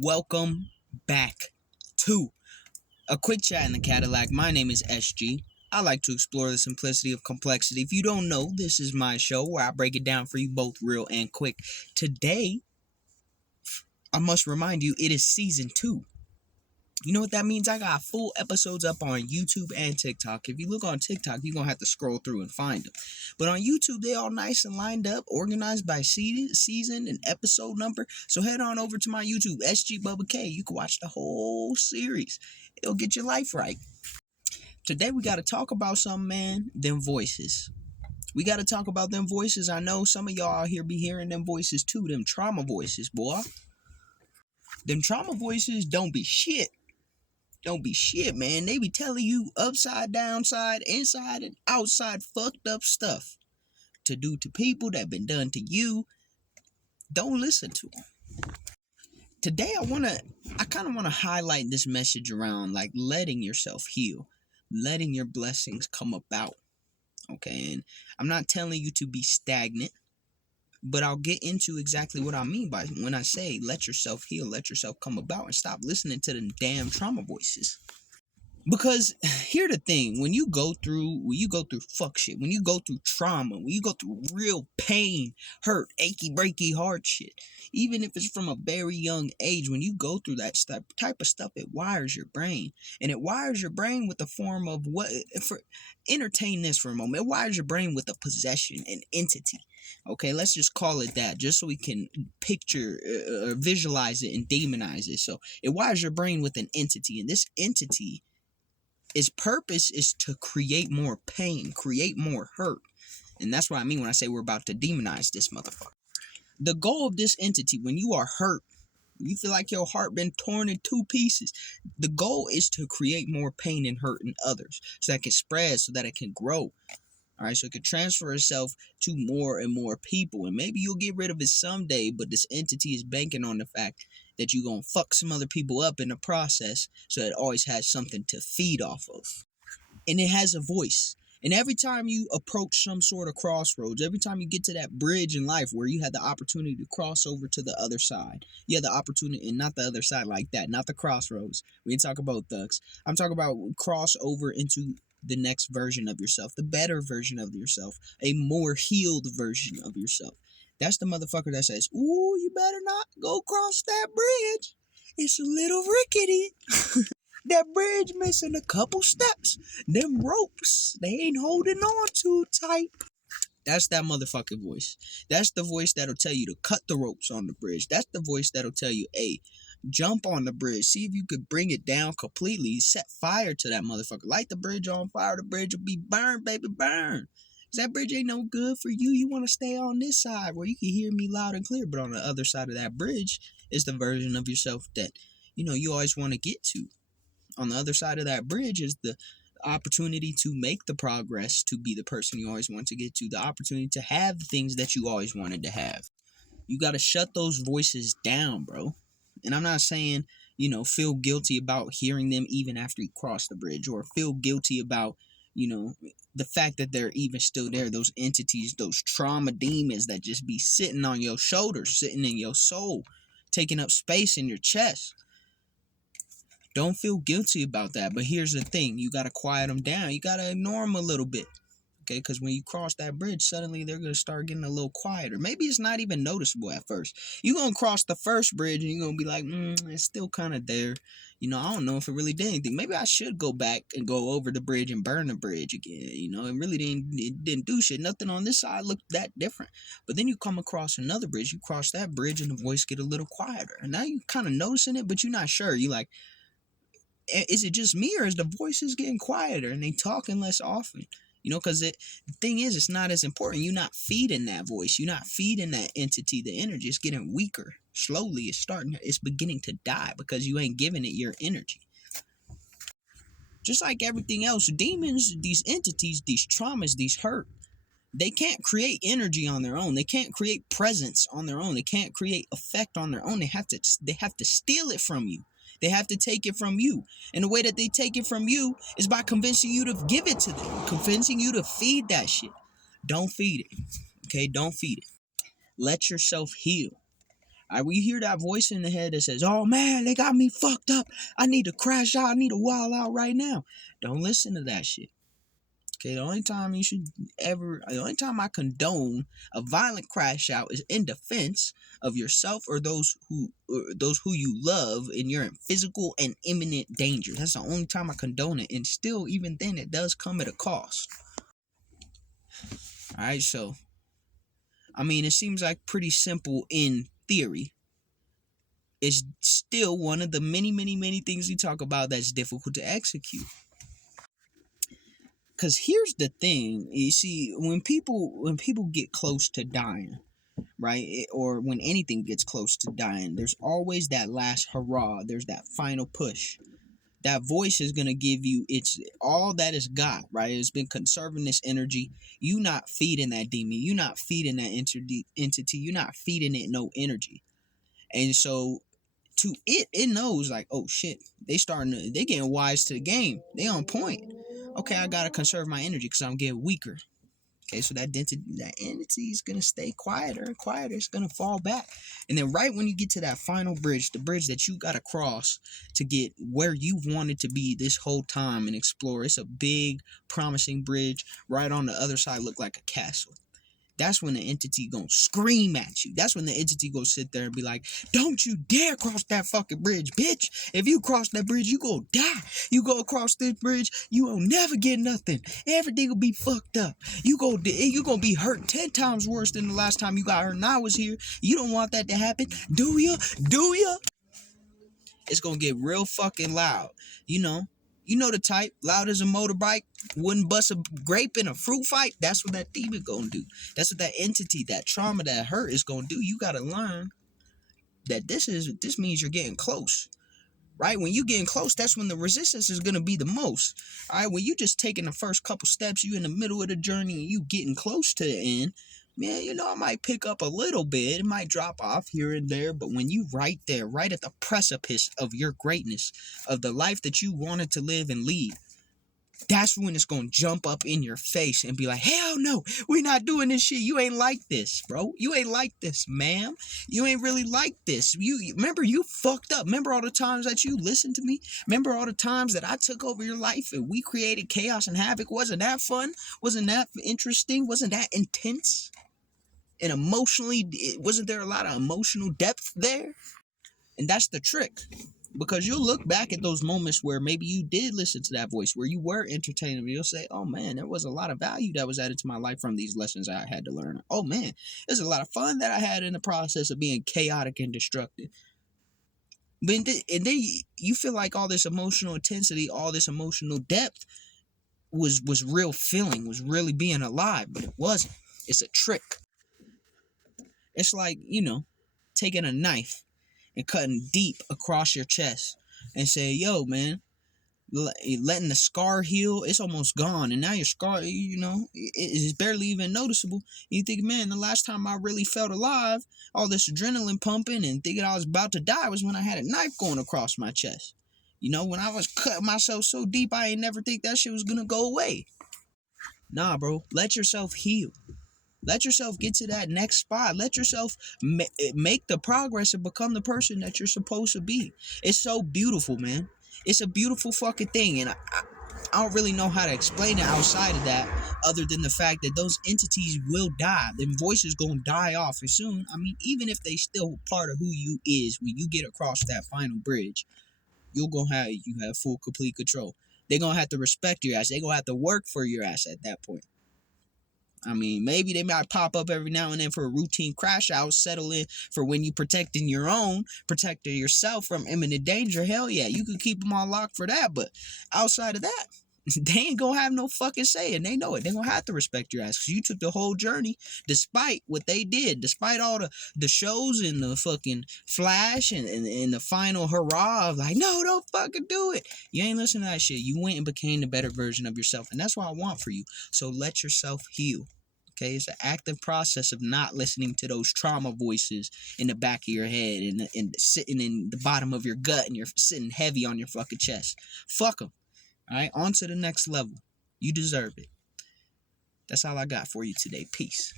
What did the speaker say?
Welcome back to a quick chat in the Cadillac. My name is SG. I like to explore the simplicity of complexity. If you don't know, this is my show where I break it down for you both real and quick. Today, I must remind you, it is season 2. You know what that means? I got full episodes up on YouTube and TikTok. If you look on TikTok, you're going to have to scroll through and find them. But on YouTube, they all nice and lined up, organized by season and episode number. So head on over to my YouTube, SG Bubba K. You can watch the whole series. It'll get your life right. Today, we got to talk about something, man. Them voices. We got to talk about them voices. I know some of y'all out here be hearing them voices too. Them trauma voices, boy. Them trauma voices don't be shit. Don't be shit, man. They be telling you upside, downside, inside, and outside fucked up stuff to do to people that been done to you. Don't listen to them. Today, I kind of want to highlight this message around like letting yourself heal, letting your blessings come about. Okay, and I'm not telling you to be stagnant, but I'll get into exactly what I mean by when I say let yourself heal, let yourself come about, and stop listening to the damn trauma voices. Because here's the thing, when you go through fuck shit, when you go through trauma, when you go through real pain, hurt, achy, breaky, hard shit, even if it's from a very young age, when you go through that type of stuff, it wires your brain. And it wires your brain with the form of entertain this for a moment. It wires your brain with a possession, an entity. Okay, let's just call it that, just so we can picture or visualize it and demonize it. So it wires your brain with an entity, and this entity, its purpose is to create more pain, create more hurt. And that's what I mean when I say we're about to demonize this motherfucker. The goal of this entity, when you are hurt, you feel like your heart been torn in 2 pieces, the goal is to create more pain and hurt in others so that it can spread, so that it can grow. All right, so it can transfer itself to more and more people. And maybe you'll get rid of it someday, but this entity is banking on the fact that you're going to fuck some other people up in the process, so it always has something to feed off of. And it has a voice. And every time you approach some sort of crossroads, every time you get to that bridge in life where you had the opportunity to cross over to the other side, you had the opportunity, and not the other side like that, not the crossroads. We ain't talking about thugs. I'm talking about cross over into the next version of yourself, the better version of yourself, a more healed version of yourself. That's the motherfucker that says, ooh, you better not go cross that bridge. It's a little rickety. That bridge missing a couple steps. Them ropes, they ain't holding on too tight. That's that motherfucking voice. That's the voice that'll tell you to cut the ropes on the bridge. That's the voice that'll tell you, hey, jump on the bridge. See if you could bring it down completely. Set fire to that motherfucker. Light the bridge on fire. The bridge will be burned, baby, burn. Because that bridge ain't no good for you. You want to stay on this side where you can hear me loud and clear. But on the other side of that bridge is the version of yourself that, you always want to get to. On the other side of that bridge is the opportunity to make the progress, to be the person you always want to get to, the opportunity to have the things that you always wanted to have. You got to shut those voices down, bro. And I'm not saying, feel guilty about hearing them even after you cross the bridge, or feel guilty about, the fact that they're even still there, those entities, those trauma demons that just be sitting on your shoulders, sitting in your soul, taking up space in your chest. Don't feel guilty about that. But here's the thing. You got to quiet them down. You got to ignore them a little bit. Okay? Because when you cross that bridge, suddenly they're going to start getting a little quieter. Maybe it's not even noticeable at first. You're going to cross the first bridge and you're going to be like, it's still kind of there. I don't know if it really did anything. Maybe I should go back and go over the bridge and burn the bridge again. It really didn't do shit. Nothing on this side looked that different. But then you come across another bridge. You cross that bridge and the voice get a little quieter. And now you kind of noticing it, but you're not sure. You like, is it just me, or is the voices getting quieter and they talking less often? Because the thing is, it's not as important. You're not feeding that voice. You're not feeding that entity the energy. It's getting weaker. Slowly, it's beginning to die because you ain't giving it your energy. Just like everything else, demons, these entities, these traumas, these hurt, they can't create energy on their own. They can't create presence on their own. They can't create effect on their own. They have to steal it from you. They have to take it from you. And the way that they take it from you is by convincing you to give it to them. Convincing you to feed that shit. Don't feed it. Okay? Don't feed it. Let yourself heal. We hear that voice in the head that says, "Oh man, they got me fucked up. I need to crash out. I need to wild out right now." Don't listen to that shit. Okay, the only time I condone a violent crash out is in defense of yourself or those who you love, and you're in physical and imminent danger. That's the only time I condone it, and still, even then, it does come at a cost. All right, so I mean, it seems like pretty simple in theory. It's still one of the many, many, many things we talk about that's difficult to execute. Because here's the thing, you see, when people get close to dying, right, or when anything gets close to dying, there's always that last hurrah. There's that final push. That voice is gonna give you it's all that it's got, right? It's been conserving this energy. You not feeding that demon. You not feeding that entity. You not feeding it no energy, and so to it knows like, oh shit, they getting wise to the game. They on point. Okay, I gotta conserve my energy because I'm getting weaker. Okay, so that entity is gonna stay quieter and quieter. It's gonna fall back, and then right when you get to that final bridge, the bridge that you gotta cross to get where you wanted to be this whole time and explore. It's a big, promising bridge. Right on the other side, look like a castle. That's when the entity gonna scream at you. That's when the entity gonna sit there and be like, "Don't you dare cross that fucking bridge, bitch! If you cross that bridge, you gonna die. You go across this bridge, you won't never get nothing. Everything will be fucked up. You gonna be hurt 10 times worse than the last time you got hurt and I was here. You don't want that to happen, do ya? Do ya?" It's gonna get real fucking loud. You know the type. Loud as a motorbike. Wouldn't bust a grape in a fruit fight. That's what that demon gonna do. That's what that entity, that trauma, that hurt is gonna do. You gotta learn that this means you're getting close. Right? When you getting close, that's when the resistance is gonna be the most. All right, when you just taking the first couple steps, you in the middle of the journey and you getting close to the end, man, it might pick up a little bit. It might drop off here and there, but when you right there, right at the precipice of your greatness, of the life that you wanted to live and lead, that's when it's gonna jump up in your face and be like, "Hell no, we're not doing this shit. You ain't like this, bro. You ain't like this, ma'am. You ain't really like this. You remember you fucked up. Remember all the times that you listened to me? Remember all the times that I took over your life and we created chaos and havoc? Wasn't that fun? Wasn't that interesting? Wasn't that intense? And emotionally, wasn't there a lot of emotional depth there?" And that's the trick. Because you'll look back at those moments where maybe you did listen to that voice, where you were entertained, you'll say, "Oh man, there was a lot of value that was added to my life from these lessons I had to learn. Oh man, there's a lot of fun that I had in the process of being chaotic and destructive." And then you feel like all this emotional intensity, all this emotional depth was real feeling, was really being alive, but it wasn't. It's a trick. It's like, taking a knife and cutting deep across your chest and say, "Yo, man, letting the scar heal, it's almost gone. And now your scar, it's barely even noticeable." You think, man, the last time I really felt alive, all this adrenaline pumping and thinking I was about to die was when I had a knife going across my chest. When I was cutting myself so deep, I ain't never think that shit was going to go away. Nah, bro, let yourself heal. Let yourself get to that next spot. Let yourself make the progress and become the person that you're supposed to be. It's so beautiful, man. It's a beautiful fucking thing. And I don't really know how to explain it outside of that, other than the fact that those entities will die. Them voices gonna die off. And soon, I mean, even if they still part of who you is, when you get across that final bridge, you have full, complete control. They're gonna have to respect your ass. They're gonna have to work for your ass at that point. I mean, maybe they might pop up every now and then for a routine crash out, settle in for when you protecting yourself from imminent danger. Hell yeah, you could keep them on lock for that. But outside of that, they ain't gonna have no fucking say, and they know it. They're gonna have to respect your ass because you took the whole journey despite what they did, despite all the shows and the fucking flash and the final hurrah of like, "No, don't fucking do it." You ain't listening to that shit. You went and became the better version of yourself, and that's what I want for you. So let yourself heal. Okay, it's an active process of not listening to those trauma voices in the back of your head and sitting in the bottom of your gut, and you're sitting heavy on your fucking chest. Fuck them. All right, on to the next level. You deserve it. That's all I got for you today. Peace.